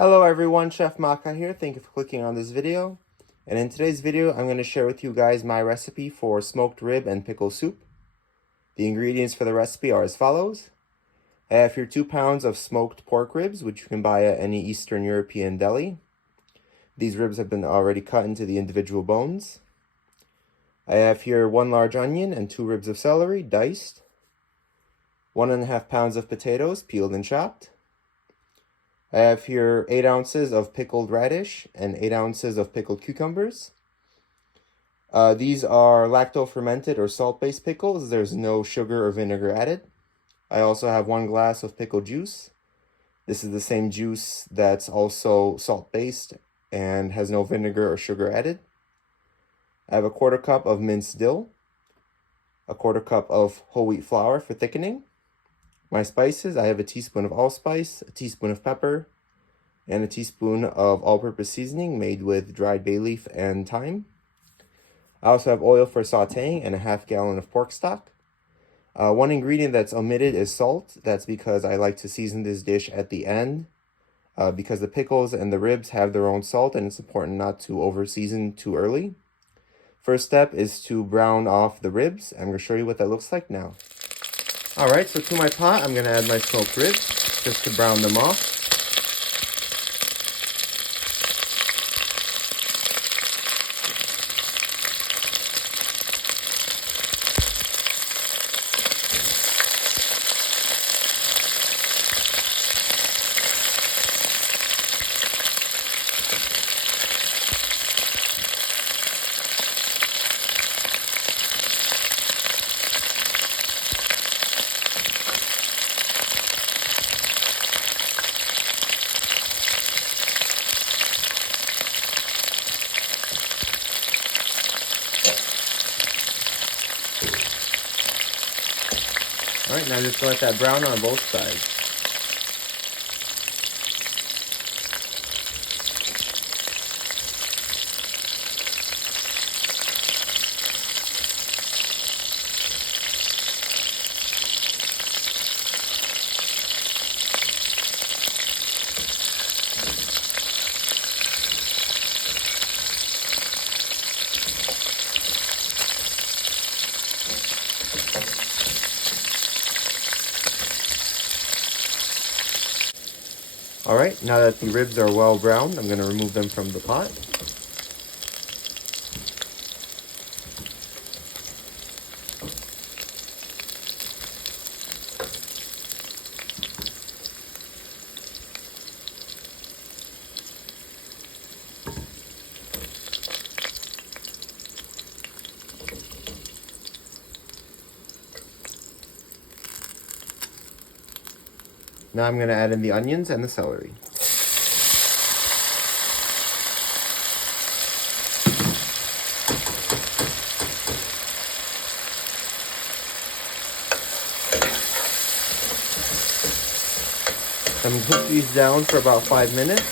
Hello everyone, Chef Maka here. Thank you for clicking on this video. And in today's video, I'm going to share with you guys my recipe for smoked rib and pickle soup. The ingredients for the recipe are as follows. I have here 2 pounds of smoked pork ribs, which you can buy at any Eastern European deli. These ribs have been already cut into the individual bones. I have here 1 large onion and 2 ribs of celery, diced. 1.5 pounds of potatoes, peeled and chopped. I have here 8 ounces of pickled radish and 8 ounces of pickled cucumbers. These are lacto-fermented or salt-based pickles. There's no sugar or vinegar added. I also have 1 glass of pickle juice. This is the same juice that's also salt-based and has no vinegar or sugar added. I have a 1/4 cup of minced dill, a 1/4 cup of whole wheat flour for thickening. My spices, I have a teaspoon of allspice, a teaspoon of pepper, and a teaspoon of all-purpose seasoning made with dried bay leaf and thyme. I also have oil for sautéing and a 1/2 gallon of pork stock. One ingredient that's omitted is salt. That's because I like to season this dish at the end because the pickles and the ribs have their own salt and it's important not to over-season too early. First step is to brown off the ribs. I'm going to show you what that looks like now. Alright, so to my pot, I'm going to add my smoked ribs just to brown them off. Alright, now just let that brown on both sides. Alright, now that the ribs are well browned, I'm going to remove them from the pot. Now I'm going to add in the onions and the celery. I'm going to cook these down for about 5 minutes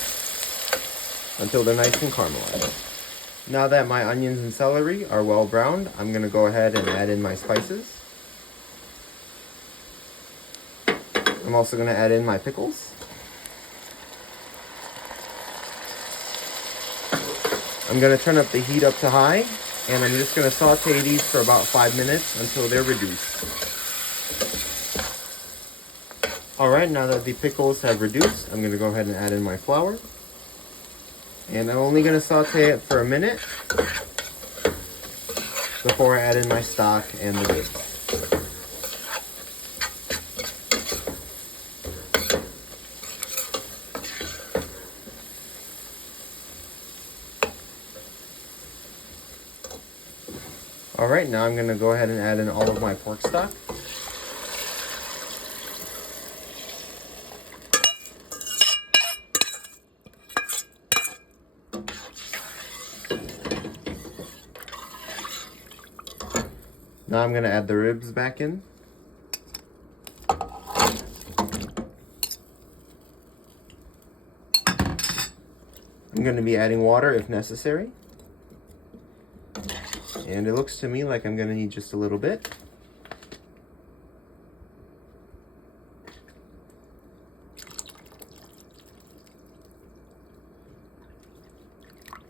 until they're nice and caramelized. Now that my onions and celery are well browned, I'm going to go ahead and add in my spices. I'm also going to add in my pickles. I'm going to turn up the heat up to high, and I'm just going to saute these for about 5 minutes until they're reduced. Alright, now that the pickles have reduced, I'm going to go ahead and add in my flour. And I'm only going to saute it for a minute before I add in my stock and the ribs. Alright, now I'm going to go ahead and add in all of my pork stock. Now I'm going to add the ribs back in. I'm going to be adding water if necessary. And it looks to me like I'm going to need just a little bit.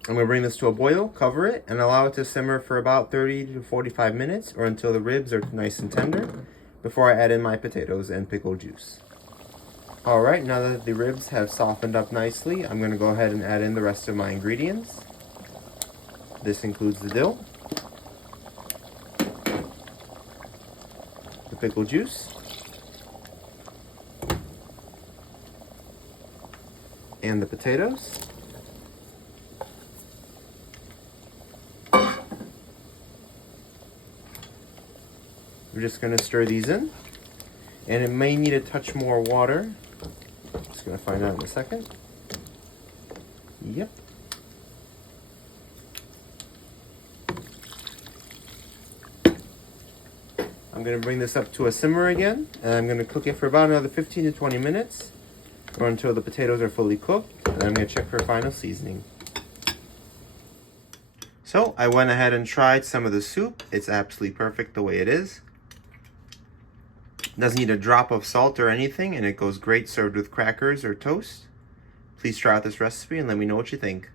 I'm going to bring this to a boil, cover it, and allow it to simmer for about 30 to 45 minutes or until the ribs are nice and tender before I add in my potatoes and pickle juice. Alright, now that the ribs have softened up nicely, I'm going to go ahead and add in the rest of my ingredients. This includes the dill, the pickle juice, and the potatoes. We're just going to stir these in, and it may need a touch more water. Just going to find out in a second. Yep. I'm going to bring this up to a simmer again, and I'm going to cook it for about another 15 to 20 minutes, or until the potatoes are fully cooked, and I'm going to check for final seasoning. So I went ahead and tried some of the soup. It's absolutely perfect the way it is. Doesn't need a drop of salt or anything, and it goes great served with crackers or toast. Please try out this recipe and let me know what you think.